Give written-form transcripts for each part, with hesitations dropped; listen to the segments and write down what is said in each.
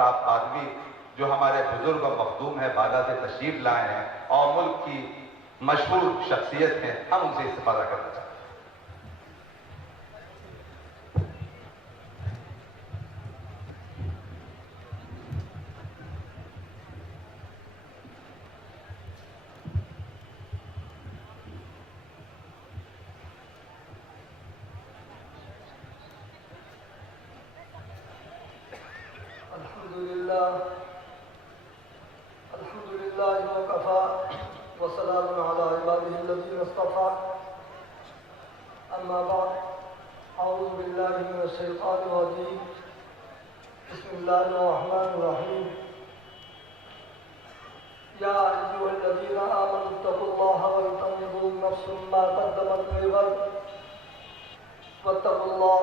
صاحب قادوی جو ہمارے بزرگ و مخدوم ہیں بالا سے تشریف لائے ہیں اور ملک کی مشہور شخصیت ہیں، ہم ان سے استفادہ کرنا چاہتے ہیں۔ الحمد لله وكفى وسلام على عباده الذين اصطفى أما بعد أعوذ بالله من الشيطان الرجيم بسم الله الرحمن الرحيم يا أيها الذين آمنوا اتقوا الله ولتنظر نفس ما قدمت لغد واتقوا الله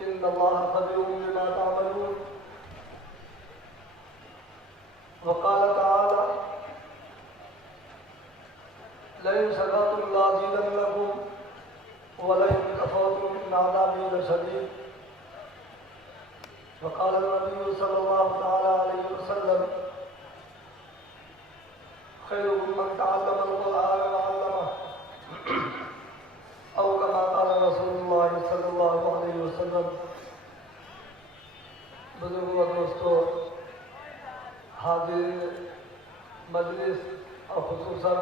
إن الله خبير بما تعملون وقال تعالى لئن شكرتم لأزيدنكم ولئن كفرتم إن عذابي لشديد وقال النبي صلى الله تعالى عليه وسلم خيركم من تعلم القرآن وعلمه أو كما قال رسول الله صلى الله عليه وسلم۔ بزرگوں و دوستو، حاضرین مجلس اور خصوصاً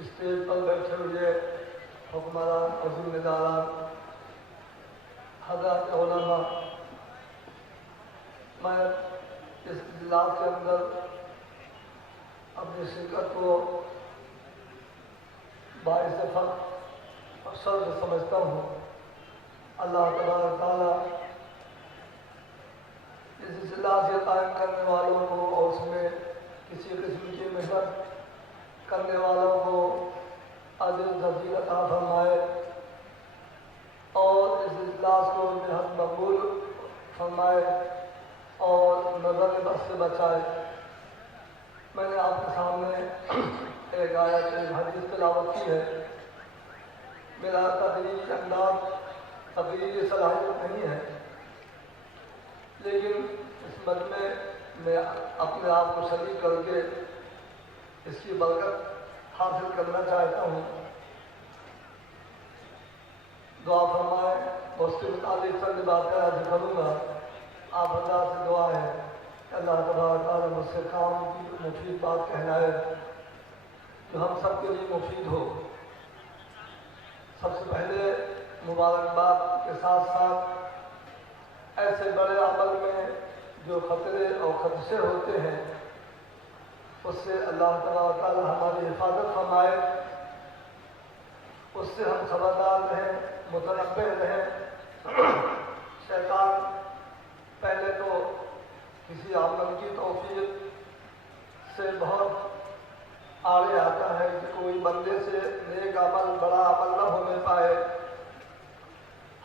اسٹیج پر بیٹھے ہوئے حکمران اور ذمہ داران، حضرات علماء، میں اس اجلاس کے اندر اپنی شرکت کو باعث فخر اور شرف سمجھتا ہوں۔ اللہ تبارک تعالیٰ اس اجلاس کے قائم کرنے والوں کو اور اس میں کسی قسم کی محنت کرنے والوں کو اجر جزیل عطا فرمائے اور اس اجلاس کو نہایت مقبول فرمائے اور نظر بد سے بچائے۔ میں نے آپ کے سامنے ایک آیت ایک حدیث تلاوت کی ہے۔ میرا تقریری انداز تقریری صلاحیت نہیں ہے، لیکن اس مجمع میں اپنے آپ کو شریک کر کے اس کی برکت حاصل کرنا چاہتا ہوں۔ دعا فرمائے، اور اس کے متعلق چند باتیں عرض کروں گا۔ آپ حضرات سے دعا ہے کہ اللہ تبارک تعالیٰ مجھ سے کام کی مفید بات کہلائے جو ہم سب کے لیے مفید ہو۔ سب سے پہلے مبارکباد کے ساتھ ساتھ ایسے بڑے عمل میں جو خطرے اور خدشے ہوتے ہیں اس سے اللہ تبارک تعالیٰ ہماری حفاظت فرمائے، اس سے ہم خبردار رہیں، متنبہ رہیں۔ شیطان پہلے تو کسی عمل کی توفیق سے بہت آڑے آتا ہے کہ کوئی بندے سے نیک عمل بڑا عمل نہ ہونے پائے،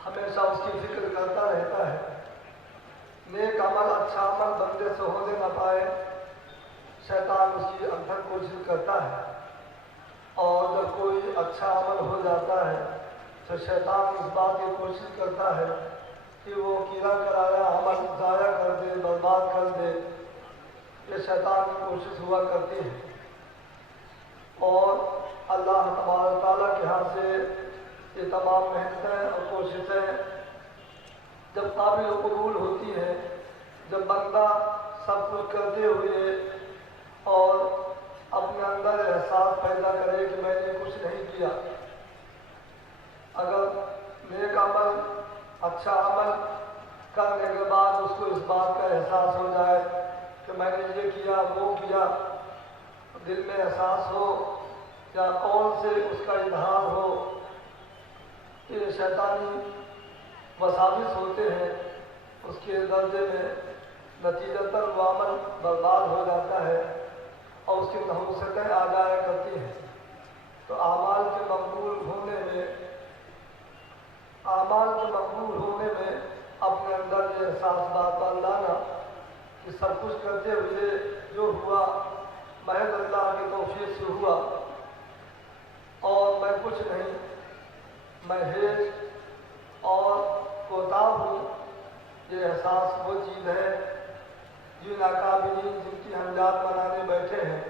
ہمیشہ اس کی فکر کرتا رہتا ہے۔ نیک عمل اچھا عمل بندے سے ہونے نہ پائے، شیطان اس کی انتھک کوشش کرتا ہے، اور جب کوئی اچھا عمل ہو جاتا ہے تو شیطان اس بات کی کوشش کرتا ہے کہ وہ کیڑا کرایا عمل ضائع کر دے، برباد کر دے۔ یہ شیطان کی کوشش ہوا کرتی ہے، اور اللہ تبارک تعالیٰ کے ہاتھ سے یہ تمام محنتیں اور کوششیں جب قابل قبول ہوتی ہیں، جب بندہ سب کچھ کرتے ہوئے اور اپنے اندر احساس پیدا کرے کہ میں نے کچھ نہیں کیا۔ اگر نیک عمل اچھا عمل کرنے کے بعد اس کو اس بات کا احساس ہو جائے کہ میں نے یہ کیا وہ کیا، دل میں احساس ہو یا قول سے اس کا اظہار ہو، یہ شیطانی وساوس ہوتے ہیں، اس کے درجے میں نتیجتاً وہ عمل برباد ہو جاتا ہے اور اس کی نحوستیں آ جایا کرتی ہیں۔ تو اعمال کے مقبول ہونے میں اپنے اندر یہ احساس بات پر لانا کہ سب کچھ کرتے ہوئے جو ہوا محض اللہ کی توفیق سے ہوا اور میں کچھ نہیں، میں ہیج اور کوتاہ ہوں۔ یہ احساس وہ چیز ہے جن اکابرین جن کی ہم یاد منانے بیٹھے ہیں،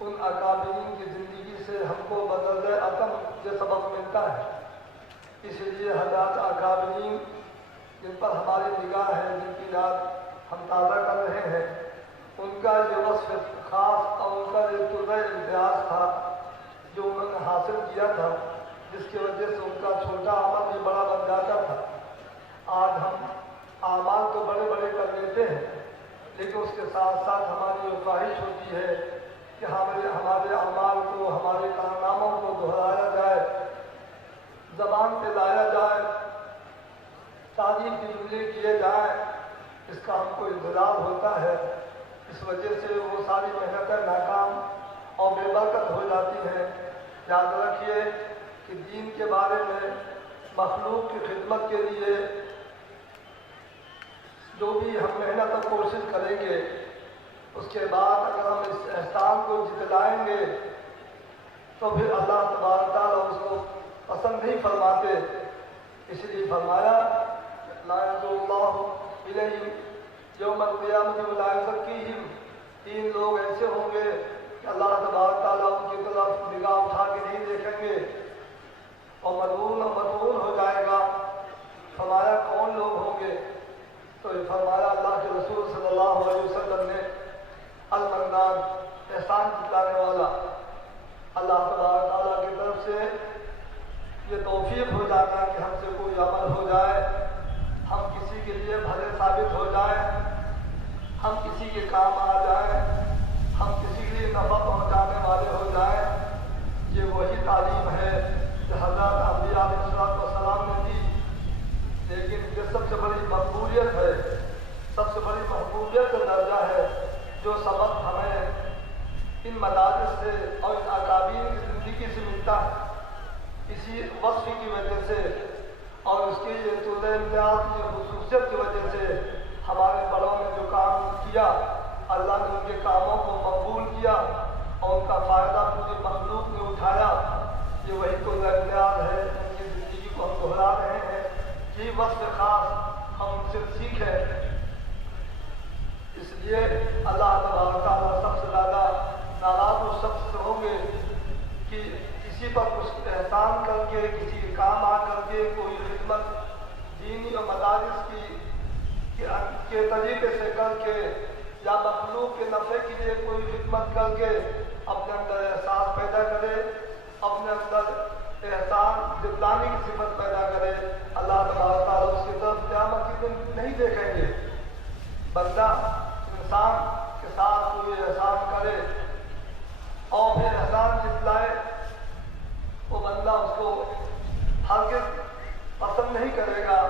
ان اکابرین کی زندگی سے ہم کو بدل عدم یہ سبق ملتا ہے۔ اس لیے حضرات اکابرین جن پر ہماری نگاہ ہے، جن کی یاد ہم تازہ کر رہے ہیں، ان کا یہ وصف خاص اور ان کا یہ طرز امتیاز تھا جو انہوں نے حاصل کیا تھا، جس کی وجہ سے ان کا چھوٹا عمل بھی بڑا بن جاتا تھا۔ آج ہم اعمال تو بڑے بڑے کر لیتے ہیں، لیکن اس کے ساتھ ساتھ ہماری یہ خواہش ہوتی ہے کہ ہمارے اعمال کو، ہمارے کارناموں کو دہرایا جائے، زبان پہ لایا جائے، تعریف کے جملے کیے جائیں، اس کا ہم کو انتظار ہوتا ہے۔ اس وجہ سے وہ ساری محنتیں ناکام اور بے برکت ہو جاتی ہیں۔ یاد رکھیے کہ دین کے بارے میں مخلوق کی خدمت کے لیے جو بھی ہم محنت اور کوشش کریں گے، اس کے بعد اگر ہم اس احسان کو جتلائیں گے تو پھر اللہ تبارک تعالیٰ اس کو پسند نہیں فرماتے۔ اس لیے فرمایا لا ينظر اللہ الیہم یوم القیامۃ ولا یزکیہم، 3 لوگ ایسے ہوں گے کہ اللہ تبارک تعالیٰ ان کی طرف نگاہ اٹھا کے نہیں دیکھیں گے اور ملعون ہو جائے گا۔ فرمایا کون لوگ ہوں گے؟ تو یہ فرمایا اللہ کے رسول صلی اللہ علیہ وسلم نے المنان، احسان جتلانے والا۔ اللہ تبارک تعالیٰ کی طرف سے یہ توفیق ہو جاتا ہے کہ ہم سے کوئی عمل ہو جائے، ہم کسی کے لیے بھلے ثابت ہو جائیں، ہم کسی کے کام آ جائیں، ہم کسی کے لیے نفع پہنچانے والے ہو جائیں۔ یہ وہی تعلیم ہے جو حضرت انبیاء علیہ السلام نے دی، لیکن یہ سب سے بڑی مقبولیت ہے، سب سے بڑی محبوبیت کا درجہ ہے جو سبق ہمیں ان مدارس سے اور ان اکابرین کی زندگی سے ملتا ہے۔ اسی وصف کی وجہ سے اور اس کی یہ طرز امتیاز کی خصوصیت کی وجہ سے ہمارے بڑوں نے جو کام کیا، اللہ نے ان کے کاموں کو مقبول کیا اور ان کا فائدہ پوری مخلوق نے اٹھایا۔ یہ وہی طرز امتیاز ہے، ان کی زندگی کو ہم دہرا رہے ہیں۔ یہ وصف خاص ہم ان سے سیکھیں۔ اس لیے اللہ تبارک تعالیٰ سب سے زیادہ ناراض اس شخص سے ہوں گے کہ کسی پر کچھ احسان کر کے، کسی کے کام آ کر کے کوئی خدمت دینی اور مدارس کے طریقے سے کر کے یا مخلوق کے نفع کے لیے کوئی خدمت کر کے اپنے اندر احساس پیدا کرے، اپنے اندر احسان جتلانے کی صفت پیدا کرے۔ اللہ تبارک تعالیٰ اس کی طرف قیامت کے دن نہیں دیکھیں گے۔ بندہ انسان کے ساتھ کوئی احسان کرے اور پھر احسان جتلائے، وہ بندہ اس کو ہرگز پسند نہیں کرے گا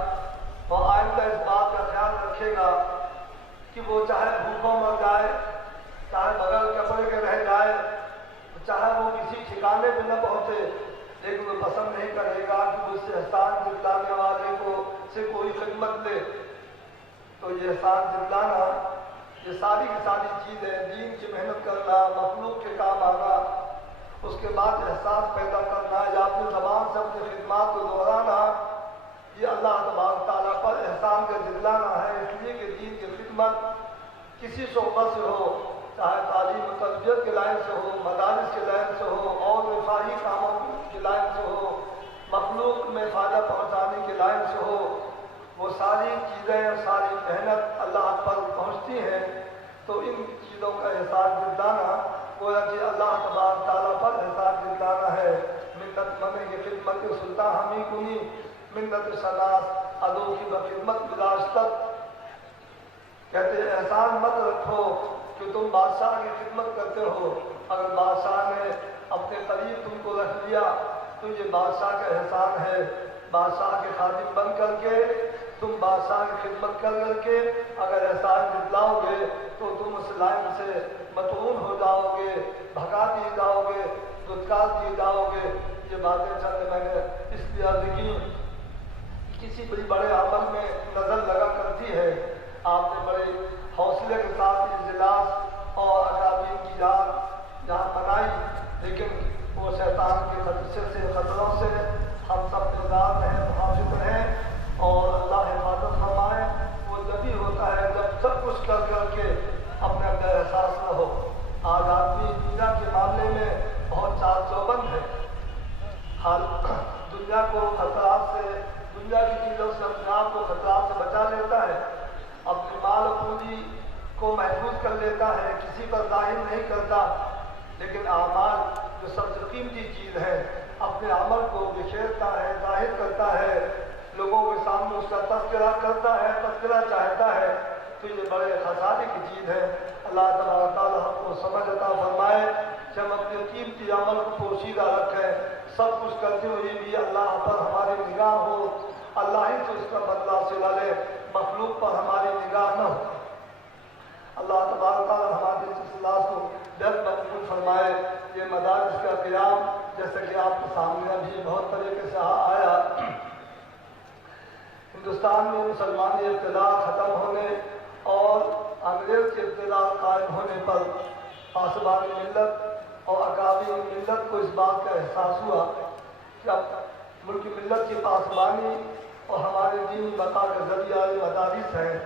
اور آئندہ اس بات کا خیال رکھے گا کہ وہ چاہے بھوکوں مر جائے، چاہے بغیر کپڑے کے رہ جائے، چاہے وہ کسی ٹھکانے پہ نہ پہنچے، لیکن وہ پسند نہیں کرے گا کہ وہ اس سے احسان جتلانے والے کو سے کوئی خدمت لے۔ تو یہ احسان جتلانا، یہ ساری کی ساری چیزیں، دین کی محنت کرنا، مخلوق کے کام آنا، اس کے بعد احساس پیدا کرنا یا اپنی زبان سے اپنی خدمات کو دہرانا، یہ اللہ تبارک تعالیٰ پر احسان کا جتلانا ہے۔ اس لیے کہ دین کی خدمت کسی شعبہ سے ہو، چاہے تعلیم و تربیت کے لائن سے ہو، مدارس کے لائن سے ہو، اور رفاہی کاموں کی لائن سے ہو، مخلوق میں فائدہ پہنچانے کی لائن سے ہو، وہ ساری چیزیں، ساری محنت اللہ پر پہنچتی ہیں۔ تو ان چیزوں کا احساس جتلانا گویا کہ اللہ تبارک تعالیٰ پر احساس جتلانا ہے۔ منت منے کی خدمت سلطان ہمی کنی، منت شناس ادو کی بخدمت گزاشتت۔ کہتے احسان مت رکھو کہ تم بادشاہ کی خدمت کرتے ہو، اگر بادشاہ نے اپنے قریب تم کو رکھ لیا تو یہ بادشاہ کا احسان ہے۔ بادشاہ کے خادم بن کر کے تم بادشاہ کی خدمت کر کے اگر احسان جتلاؤ گے تو تم اس لائن سے مطعون ہو جاؤ گے، بھگا دیے جاؤ گے، دھتکار دیے جاؤ گے۔ یہ باتیں چند میں نے اس لیے عرض کی، کسی بڑی بڑے عمل میں نظر لگا کرتی ہے۔ آپ نے بڑے حوصلے کے ساتھ اجلاس اور اکابرین کی یاد یہاں منائی، لیکن وہ شیطان کے خدشے سے، خطروں سے ہم سب نگران ہیں، محافظ ہیں، اور اللہ حفاظت فرمائے۔ وہ جبھی ہوتا ہے جب سب کچھ کر کے حال دنیا کو خطرات سے، دنیا کی چیزوں سے اپنے آپ کو خطرات سے بچا لیتا ہے، اپنے مال و پونجی کو محفوظ کر لیتا ہے، کسی پر ظاہر نہیں کرتا، لیکن اعمال جو سب سے قیمتی چیز ہے اپنے عمل کو بکھیرتا ہے، ظاہر کرتا ہے، لوگوں کے سامنے اس کا تذکرہ کرتا ہے، تذکرہ چاہتا ہے، تو یہ بڑے خسارے کی چیز ہے۔ اللہ تبارک تعالیٰ ہم کو سمجھ عطا فرمائے کہ ہم اپنے قیمتی عمل کو پوشیدہ رکھیں، سب کچھ کرتے ہوئے بھی اللہ پر ہماری نگاہ ہو، اللہ ہی سے اس کا بدلہ سلا لے، مخلوق پر ہماری نگاہ نہ ہو۔ اللہ تبارک تعالیٰ ہمارے اس اصلاح کو جلد مقبول فرمائے۔ یہ مدارس کا قیام جیسے کہ آپ کے سامنے ابھی بہت طریقے سے آیا، ہندوستان میں مسلمانی ابتداء ختم ہونے اور انگریز کے ابتداء قائم ہونے پر پاسبان ملت اور اکابر ملت کو اس بات کا احساس ہوا کہ اب ملک ملت کی پاسبانی اور ہمارے دینی بقا کا ذریعہ مدارس ہیں،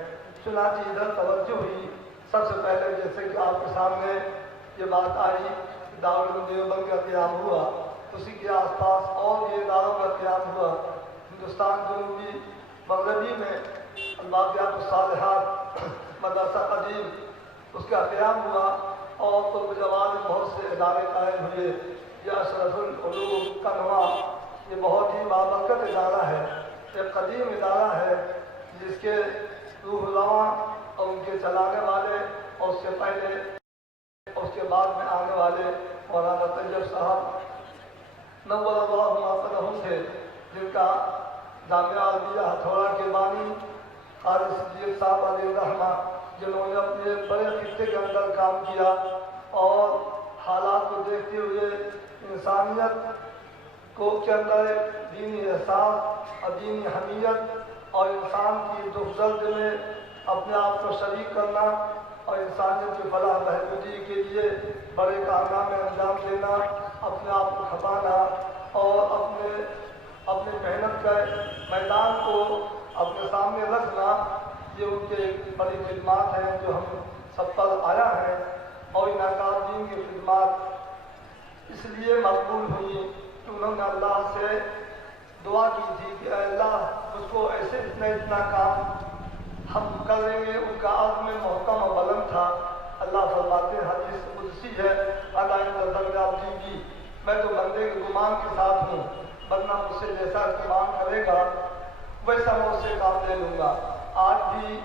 چنانچہ ادھر توجہ ہوئی۔ سب سے پہلے جیسے کہ آپ کے سامنے یہ بات آئی کہ دارالعلوم دیوبند کا قیام ہوا، اسی کے آس پاس اور یہ اداروں کا قیام ہوا۔ ہندوستان جنوبی مغربی میں الباقیات الصالحات مدرسہ قدیم اس کا قیام ہوا، اور تو جوان بہت سے ادارے قائم ہوئے۔ یہ اشرف العلوم کا نواں یہ بہت ہی بابرکت ادارہ ہے، ایک قدیم ادارہ ہے جس کے روح رواں اور ان کے چلانے والے اور اس سے پہلے اور اس کے بعد میں آنے والے مولانا طیب صاحب نور اللہ معطلہم تھے، جن کا جامعہ عربیہ ہتھوڑا کے بانی قاری صدیق صاحب علیہ الرحمہ، جنہوں نے اپنے بڑے خطے کے اندر کام کیا اور حالات کو دیکھتے ہوئے انسانیت کو کے اندر دینی احساس اور دینی حمیت اور انسان کی دکھ درد میں اپنے آپ کو شریک کرنا اور انسانیت کی فلاح بہبودی کے لیے بڑے کارنامے انجام دینا، اپنے آپ کو کھپانا اور اپنے محنت کا میدان کو اپنے سامنے رکھنا، یہ ان کے بڑی خدمات ہیں جو ہم سب پر آیا ہے۔ اور ان اکابرین کی خدمات اس لیے مقبول ہوئی کہ انہوں نے اللہ سے دعا کی تھی کہ اے اللہ مجھ کو ایسے اتنا کام ہم کر لیں گے۔ ان کا عزم محکم و بلند تھا۔ اللہ فرماتے ہیں، حدیث قدسی ہے، انا عند ظن عبدی بی، میں تو بندے کے گمان کے ساتھ ہوں، بندہ مجھ سے جیسا گمان کرے گا ویسا میں اس سے کام لے لوں گا۔ آج بھی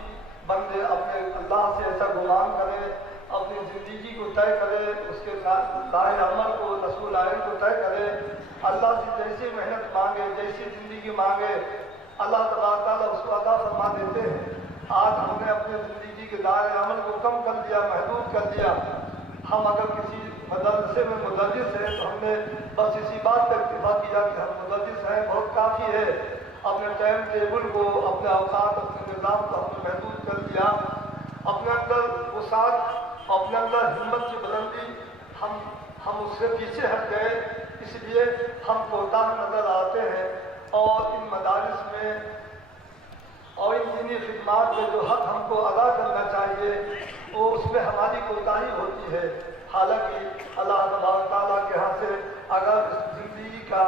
بندے اپنے اللہ سے ایسا گمان کرے، اپنی زندگی کو طے کرے، اس کے لائے عمل کو رسول آئین کو طے کرے، اللہ سے جیسی محنت مانگے، جیسی زندگی مانگے، اللہ تبارک تعالیٰ اس کو عطا فرما دیتے ہیں۔ آج ہم نے اپنے زندگی کے دائرۂ عمل کو کم کر دیا، محدود کر دیا۔ ہم اگر کسی مدرسے میں مدرس ہیں تو ہم نے بس اسی بات پہ اکتفا کیا کہ ہم مدرس ہیں، بہت کافی ہے۔ اپنے ٹائم ٹیبل کو، اپنے اوقات، اپنے نظام کو ہم نے محدود کر دیا۔ اپنے اندر وسعت، اپنے اندر ہمت کی بلندی، ہم اس سے پیچھے ہٹ گئے، اس لیے ہم کوتاہ نظر آتے ہیں۔ اور ان مدارس میں اور ان دینی خدمات میں جو حق ہم کو ادا کرنا چاہیے وہ اس میں ہماری کوتاہی ہوتی ہے۔ حالانکہ اللہ تبارک تعالیٰ کے ہاں سے اگر اس زندگی کا،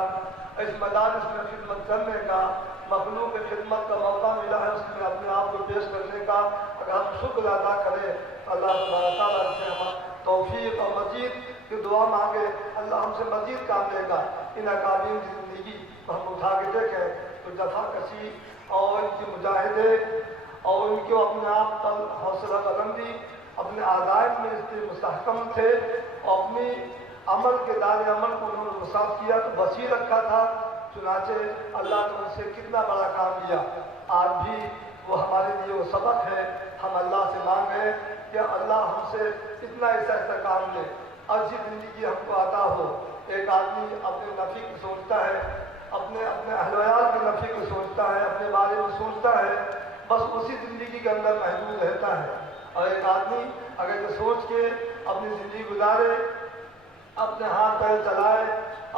اس مدارس میں خدمت کرنے کا، مخلوق کی خدمت کا موقع ملا ہے، اس میں اپنے آپ کو پیش کرنے کا اگر ہم شکر ادا کریں تو اللہ تبارک تعالیٰ سے ہم توفیق اور مزید کی دعا مانگے، اللہ ہم سے مزید کام لے گا۔ ان اکابرین کی زندگی کو ہم اٹھا کے دیکھیں تو جفا کشی اور ان کی مجاہدے اور ان کے اپنے آپ پر حوصلہ بلندی، اپنے عزائم میں اس کے مستحکم تھے اور اپنی عمل کے دائرۂ عمل کو انہوں نے وسعت کیا تو وسیع رکھا تھا، چنانچہ اللہ نے ان سے کتنا بڑا کام لیا۔ آج بھی وہ ہمارے لیے وہ سبق ہے، ہم اللہ سے مانگیں کہ اللہ ہم سے اتنا ایسا کام لے، اچھی زندگی ہم کو عطا ہو۔ ایک آدمی اپنے نفع کو سوچتا ہے، اپنے اہل ویال کے نفع کو سوچتا ہے، اپنے بارے میں سوچتا ہے، بس اسی زندگی کے اندر محدود رہتا ہے۔ اور ایک آدمی اگر یہ سوچ کے اپنی زندگی گزارے، اپنے ہاتھ پیر چلائے،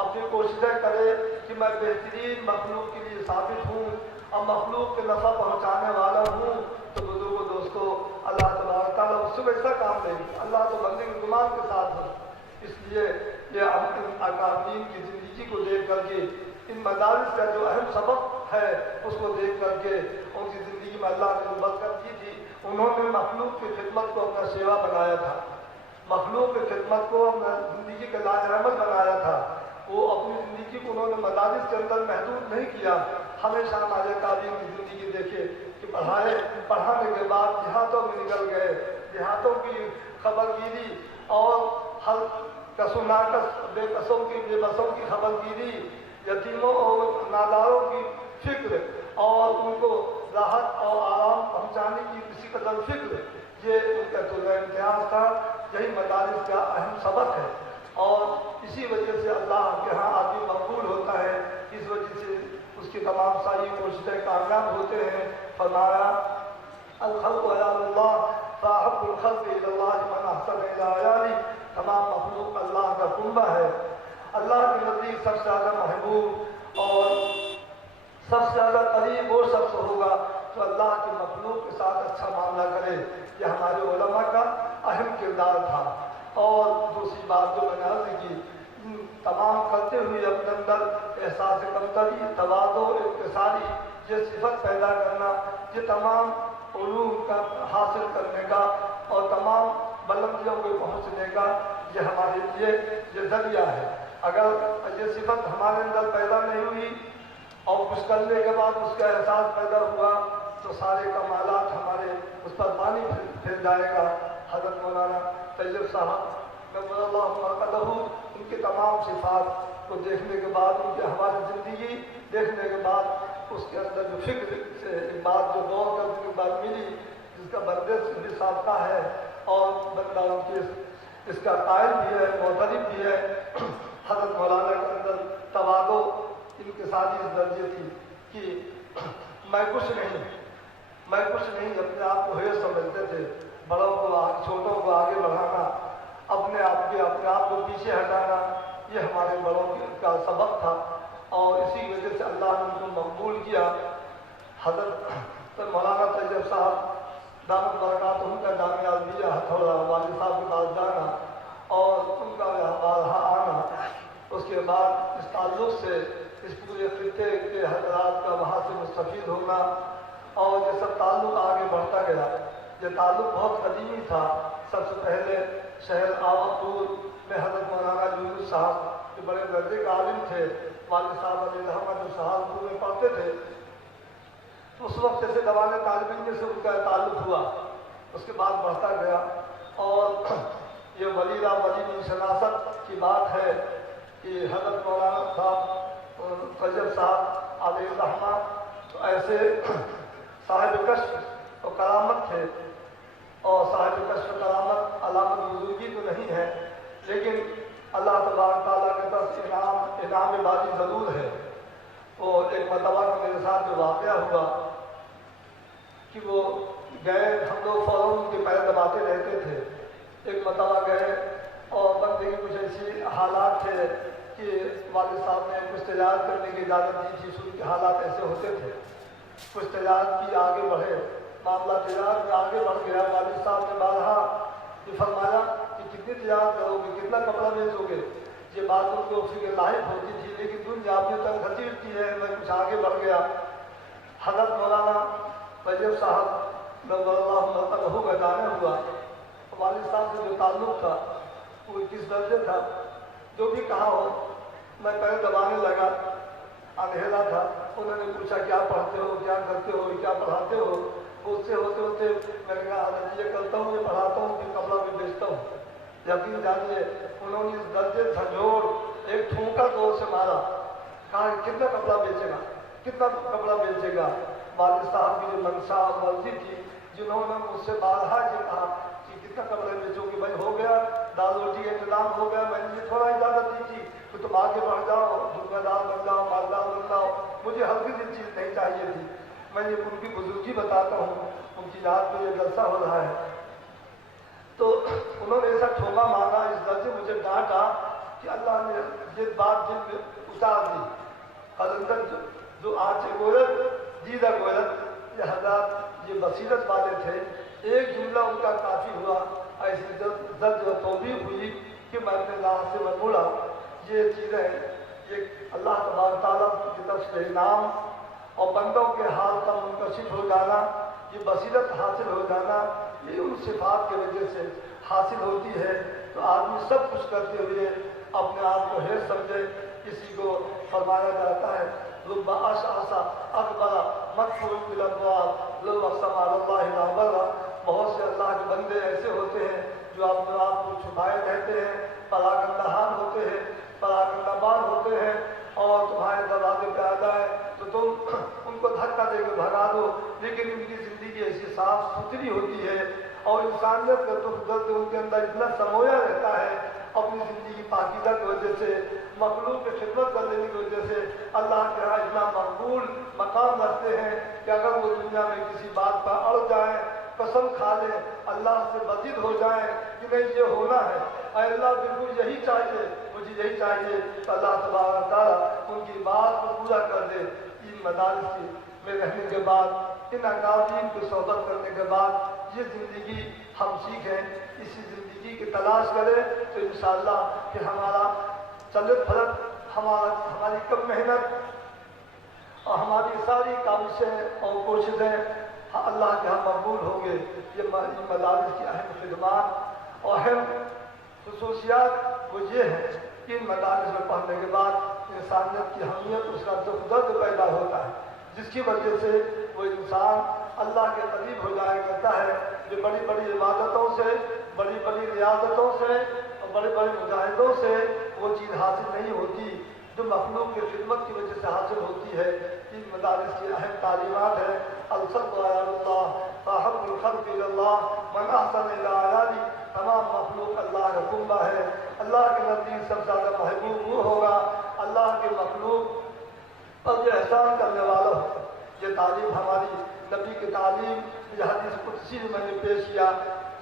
اپنی کوششیں کرے کہ میں بہترین مخلوق کے لیے ثابت ہوں اور مخلوق کے نفع پہنچانے والا ہوں، تو بزرگوں دوستو اللہ تبارک تعالیٰ اس سے ویسا کام لے گی۔ اللہ تو بندے کے گمان کے ساتھ ہے، اس لیے یہ ان اکابرین کی زندگی کو دیکھ کر کے، ان مدارس کا جو اہم سبق ہے اس کو دیکھ کر کے، ان کی زندگی میں اللہ نے جو برکت کی تھی، انہوں نے مخلوق کی خدمت کو اپنا سیوا بنایا تھا، مخلوق کی خدمت کو اپنا زندگی کا لاج رحمت بنایا تھا۔ وہ اپنی زندگی کو انہوں نے مدارس کے اندر محدود نہیں کیا، ہمیشہ ہمارے قابل کی زندگی دیکھے کہ پڑھانے کے بعد دیہاتوں میں نکل گئے، دیہاتوں کی خبر گیری اور ہر کس و ناکس بے بسوں کی خبر گیری، یتیموں اور ناداروں کی فکر اور ان کو راحت اور آرام پہنچانے کی کسی قدر فکر، یہ ان کا طلوع امتیاز تھا۔ یہی مدارس کا اہم سبق ہے، اور اسی وجہ سے اللہ کے ہاں آدمی مقبول ہوتا ہے، اس وجہ سے اس کی تمام ساری کوششیں کامیاب ہوتے ہیں۔ فرمایا الخلق عیال اللہ فاحب الخلق الی اللہ من احسن الی عیالی، تمام مخلوق اللہ کا کنبہ ہے۔ اللہ کے نزدیک سب سے زیادہ محبوب اور سب سے زیادہ قریب وہ شخص ہوگا جو اللہ کی مخلوق کے ساتھ اچھا معاملہ کرے۔ یہ ہمارے علماء کا اہم کردار تھا۔ اور دوسری بات جو میں نے عرض کی، تمام کرتے ہوئے اپنے اندر احساس کمتری، تواضع، انکساری، یہ صفت پیدا کرنا، یہ تمام علوم کا حاصل کرنے کا اور تمام بلندیوں کو پہنچنے کا یہ ہمارے لیے یہ ذریعہ ہے۔ اگر یہ صفت ہمارے اندر پیدا نہیں ہوئی اور کچھ کرنے کے بعد اس کا احساس پیدا ہوا تو سارے کمالات ہمارے اس پر پانی پھر جائے گا۔ حضرت مولانا طیب صاحب نور اللہ مرقدہ، ان کی تمام صفات کو دیکھنے کے بعد، ان کی ہماری زندگی دیکھنے کے بعد، اس کے اندر جو فکر سے ایک بات جو غور کرنے کے بعد ملی، جس کا بندے سے بھی سابقہ ہے اور بندہ ان کے اس کا قائل بھی ہے، معترف بھی ہے۔ حضرت مولانا کے اندر تواضع، انکساری اس درجے تھی کہ میں کچھ نہیں اپنے آپ کو حیث سمجھتے تھے، بڑوں کو چھوٹوں کو آگے بڑھانا، اپنے آپ کو پیچھے ہٹانا، یہ ہمارے بڑوں کا سبق تھا، اور اسی وجہ سے اللہ نے ان کو مقبول کیا۔ حضرت مولانا طیب صاحب دامت برکاتہم کا جامعہ المیہ ہتھوڑا والد صاحب کے پاس جانا اور ان کا یہاں آنا، اس کے بعد اس تعلق سے اس پورے خطے کے حضرات کا وہاں سے مستفید ہونا، اور یہ سب تعلق آگے بڑھتا گیا۔ یہ تعلق بہت قدیمی تھا۔ سب سے پہلے شہر آوپور میں حضرت مولانا یونس صاحب جو بڑے درجے کا عالم تھے، والد صاحب علیہ رحمت جو سہارنپور میں پڑھتے تھے، اس وقت سے دوانے طالب علم سے ان کا تعلق ہوا، اس کے بعد بڑھتا گیا، اور یہ ولی ولی شناست کی بات ہے کہ حضرت مولانا صاحب طیب صاحب علیہ رحمت ایسے صاحب کشف و کرامت تھے، اور صاحب کشف و کرامت علامت بزرگی تو نہیں ہے، لیکن اللہ تبارک تعالیٰ کے طرف انعام بازی ضرور ہے۔ وہ ایک مرتبہ میرے ساتھ جو واقعہ ہوا کہ وہ گئے، ہم لوگ فوراً ان کے پیر دباتے رہتے تھے، ایک مرتبہ گئے اور بندے کے کچھ ایسی حالات تھے کہ والد صاحب نے کچھ تجارت کرنے کی اجازت دی تھی، ان کے حالات ایسے ہوتے تھے، کچھ تجارت کی، آگے بڑھے، معاملہ تجارت میں آگے بڑھ گیا۔ والد صاحب نے بارہا یہ فرمایا کہ کتنی تجارت کرو گے، کتنا کپڑا بیچو گے، یہ بات ان کو فکر لاحق ہوتی تھی، لیکن دنیا آپ نے تنگ خطیرتی ہے، میں کچھ آگے بڑھ گیا۔ حضرت مولانا طیب صاحب نور اللہ مرقدہ کا جانا ہوا، والد صاحب سے جو تعلق تھا وہ کس درجے تھا، جو بھی کہا ہو، میں پیر دبانے لگا، اندھیرا تھا، انہوں نے پوچھا کیا پڑھتے ہو، کیا کرتے ہو، کیا پڑھاتے ہو، اس سے ہوتے میں نے کہا حضرت یہ کرتا ہوں، یہ پڑھاتا ہوں، پھر کپڑا بھی بیچتا ہوں۔ یقین جانیے انہوں نے اس درجے جھنجھوڑ ایک ٹھونکا دور سے مارا، کہا کتنا کپڑا بیچے گا، کتنا کپڑا بیچے گا۔ والد صاحب کی جو منشا اور مرضی تھی، جنہوں نے مجھ سے بارہا یہ کہا کہ کتنا کپڑے بیچو گے، بھائی ہو گیا، دال روٹی کا انتظام ہو گیا، میں نے یہ تھوڑا اجازت دی تھی کہ تم آگے بڑھ جاؤ، دکان دار بن جاؤ، مالدار بن جاؤ، مجھے ہرگز یہ چیز نہیں چاہیے تھی۔ میں یہ ان کی بزرگی بتاتا ہوں، ان کی یاد میں یہ جلسہ ہو رہا ہے۔ تو انہوں نے ایسا ٹھوما مارا، اس درجے مجھے ڈانٹا کہ اللہ نے یہ بات دل میں اتار دی۔ قلندر جو آج گویت دیدہ گویت، یہ حضرات یہ بصیرت والے تھے، ایک جملہ ان کا کافی ہوا، ایسی زد و توبیخ ہوئی کہ کہ میں اپنے لا سے میں مڑا، یہ چیزیں یہ اللہ تبارک تعالیٰ کی طرف سے انعام اور بندوں کے حال کا منکشف ہو جانا، یہ بصیرت حاصل ہو جانا، یہ ان صفات کی وجہ سے حاصل ہوتی ہے۔ تو آدمی سب کچھ کرتے ہوئے اپنے آپ کو حیث سمجھے۔ کسی کو فرمایا جاتا ہے رب اشعث اکبر مدفوع بالابواب لو اقسم علی اللہ لابرہ، بہت سے اللہ کے بندے ایسے ہوتے ہیں جو اپنے آپ کو چھپائے رہتے ہیں، پراگندہان ہوتے ہیں، پراگندہان ہوتے ہیں، اور تمہارے دروازے پہ آ جائے تو تم ان کو دھکا دے کے بھگا دو، لیکن ان کی زندگی ایسی صاف ستھری ہوتی ہے اور انسانیت کا دکھ درد ان کے اندر اتنا سمویا رہتا ہے اپنی زندگی پاکیزہ کی وجہ سے، مخلوق کی خدمت کر لینے کی وجہ سے اللہ کے یہاں اتنا مقبول مقام رکھتے ہیں کہ اگر وہ دنیا میں کسی بات پر اڑ جائیں، قسم کھا لیں، اللہ سے بضد ہو جائیں کہ نہیں یہ ہونا ہے، اے اللہ بالکل یہی چاہیے، مجھے یہی چاہیے، تو اللہ تبارک تعالیٰ ان کی بات کو پورا کر دے۔ ان مدارس میں رہنے کے بعد، ان اکابرین کی صحبت کرنے کے بعد یہ زندگی ہم سیکھیں، اسی زندگی کی تلاش کریں تو انشاءاللہ کہ ہمارا چلت پھرت، ہماری کم محنت اور ہماری ساری کاوشیں اور کوششیں اللہ کے ہاں مقبول ہوں گے۔ یہ مدارس کی اہم خدمات اور اہم خصوصیات وہ یہ ہیں کہ ان مدارس میں پڑھنے کے بعد انسانیت کی اہمیت، اس کا دکھ درد پیدا ہوتا ہے، جس کی وجہ سے وہ انسان اللہ کے قریب ہو جایا کرتا ہے۔ جو بڑی بڑی عبادتوں سے، بڑی بڑی ریاضتوں سے اور بڑے بڑے مجاہدوں سے وہ چیز حاصل نہیں ہوتی جو مخلوق کی خدمت کی وجہ سے حاصل ہوتی ہے۔ ان مدارس کی اہم تعلیمات ہیں الصدق علی اللہ فاحب الخلق الی اللہ من احسن الی عیالی، تمام مخلوق اللہ کا کنبہ ہے، اللہ کے نزدیک سب سے زیادہ محبوب وہ ہوگا اللہ کے مخلوق اور جو احسان کرنے والا ہوگا۔ یہ تعلیم ہماری نبی کی تعلیم، یہ حدیث قدسی میں نے پیش کیا،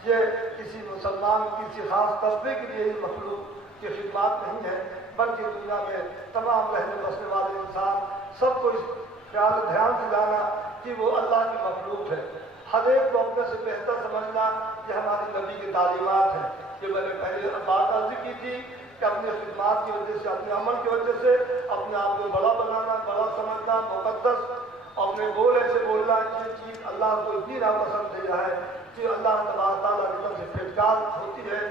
یہ کسی مسلمان کسی خاص طبقے کے لیے مخلوق کی خدمات نہیں ہے، بلکہ دنیا میں تمام رہنے بسنے والے انسان سب کو اس خیال دھیان دلانا کہ وہ اللہ کی مخلوق ہے، ہر ایک کو اپنے سے بہتر سمجھنا، یہ ہماری نبی کی تعلیمات ہیں۔ یہ میں نے پہلے بات عرض کی تھی کہ اپنی خدمات کی وجہ سے، اپنے عمل کی وجہ سے اپنے آپ کو بڑا بنانا، بڑا سمجھنا، مقدس، اپنے بول ایسے بولنا، یہ چیز اللہ کو اتنی ناپسند ہے کہ اللہ تبارک تعالیٰ کی طرف سے پھٹکار ہوتی ہے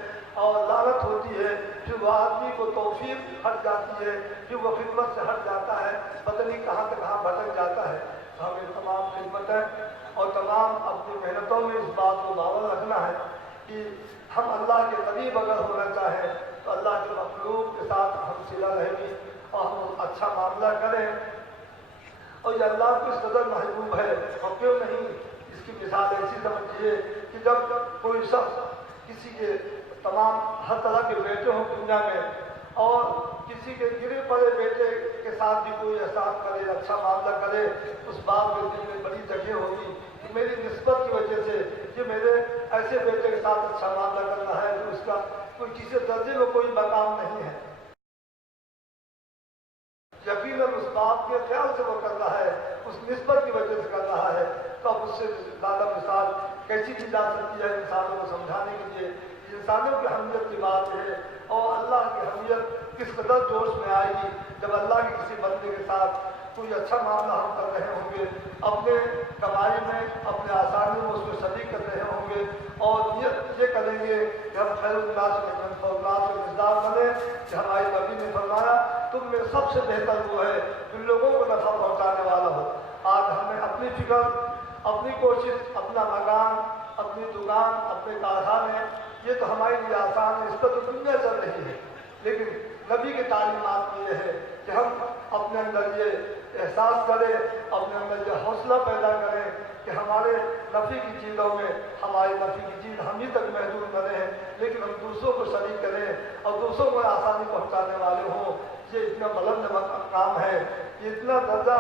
اور لعنت ہوتی ہے، پھر وہ آدمی کو توفیق ہٹ جاتی ہے، پھر وہ خدمت سے ہٹ جاتا ہے، پتہ نہیں کہاں سے کہاں بھٹک جاتا ہے۔ ہمیں تمام خدمتیں اور تمام اپنی محنتوں میں اس بات کو باور رکھنا ہے کہ ہم اللہ کے قریب اگر ہونا چاہیں تو اللہ کے مخلوق کے ساتھ ہم صلہ رحمی اور ہم اچھا معاملہ کریں، اور یہ اللہ کو اس قدر محبوب ہے۔ اور کیوں نہیں، اس کی مثال ایسی سمجھیے کہ جب کوئی شخص کسی کے تمام ہر طرح کے بیٹے ہوں دنیا میں، اور کسی کے گرے پڑے بیٹے کے ساتھ بھی کوئی احسان کرے، اچھا معاملہ کرے، اس باپ کے دل میں بڑی جگہ ہوگی کہ میری نسبت کی وجہ سے یہ میرے ایسے بیٹے کے ساتھ اچھا معاملہ کرنا ہے جو اس کا کوئی کسی درجے میں کوئی مقام نہیں ہے، یقیناً اس باپ کے خیال سے وہ کر رہا ہے، اس نسبت کی وجہ سے کر رہا ہے، تو اب اس سے زیادہ مثال کیسی دی جا سکتی ہے انسانوں کو سمجھانے کے لیے؟ انسانوں کی اہمیت کی بات ہے، اور اللہ کی اہمیت کس قدر جوش میں آئے گی جب اللہ کے کسی بندے کے ساتھ کوئی اچھا معاملہ ہم کر رہے ہوں گے، اپنے کمائی میں، اپنے آسانی میں اس کو شریک کر رہے ہوں گے، اور یہ کریں گے کہ ہم خیر الناس کے مزدار بنے، کہ ہمارے نبی نے فرمایا تم میں سب سے بہتر وہ ہے جو لوگوں کو نفع پہنچانے والا ہو۔ آج ہمیں اپنی فکر، اپنی کوشش، اپنا مکان، اپنی دکان، اپنے کارخانے، یہ تو ہمارے لیے آسان ہے، اس پر تو دنیا چل رہی ہے، لیکن نبی کی تعلیمات میں یہ ہے کہ ہم اپنے اندر یہ احساس کریں، اپنے اندر یہ حوصلہ پیدا کریں کہ ہمارے نفع کی چیزوں میں ہماری نفع کی چیز ہم ہی تک محدود نہ رہیں، لیکن ہم دوسروں کو شریک کریں اور دوسروں کو آسانی پہنچانے والے ہوں۔ یہ اتنا بلند مقام ہے، یہ اتنا درجہ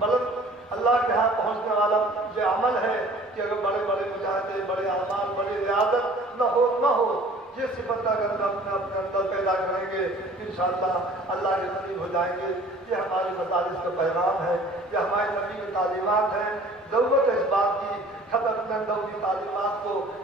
بلند اللہ کے ہاں پہنچنے والا یہ عمل ہے کہ اگر بڑے بڑے مجاہدے، بڑے اعمال، بڑی ریاضت نہ ہو، یہ صفت اگر ہم اپنے اندر پیدا کریں گے انشاءاللہ اللہ کے قریب ہو جائیں گے۔ یہ ہمارے مدارس کا پیغام ہے، یہ ہمارے نبی کی تعلیمات ہیں۔ ضرورت ہے اس بات کی ہم اپنے اندر کی تعلیمات کو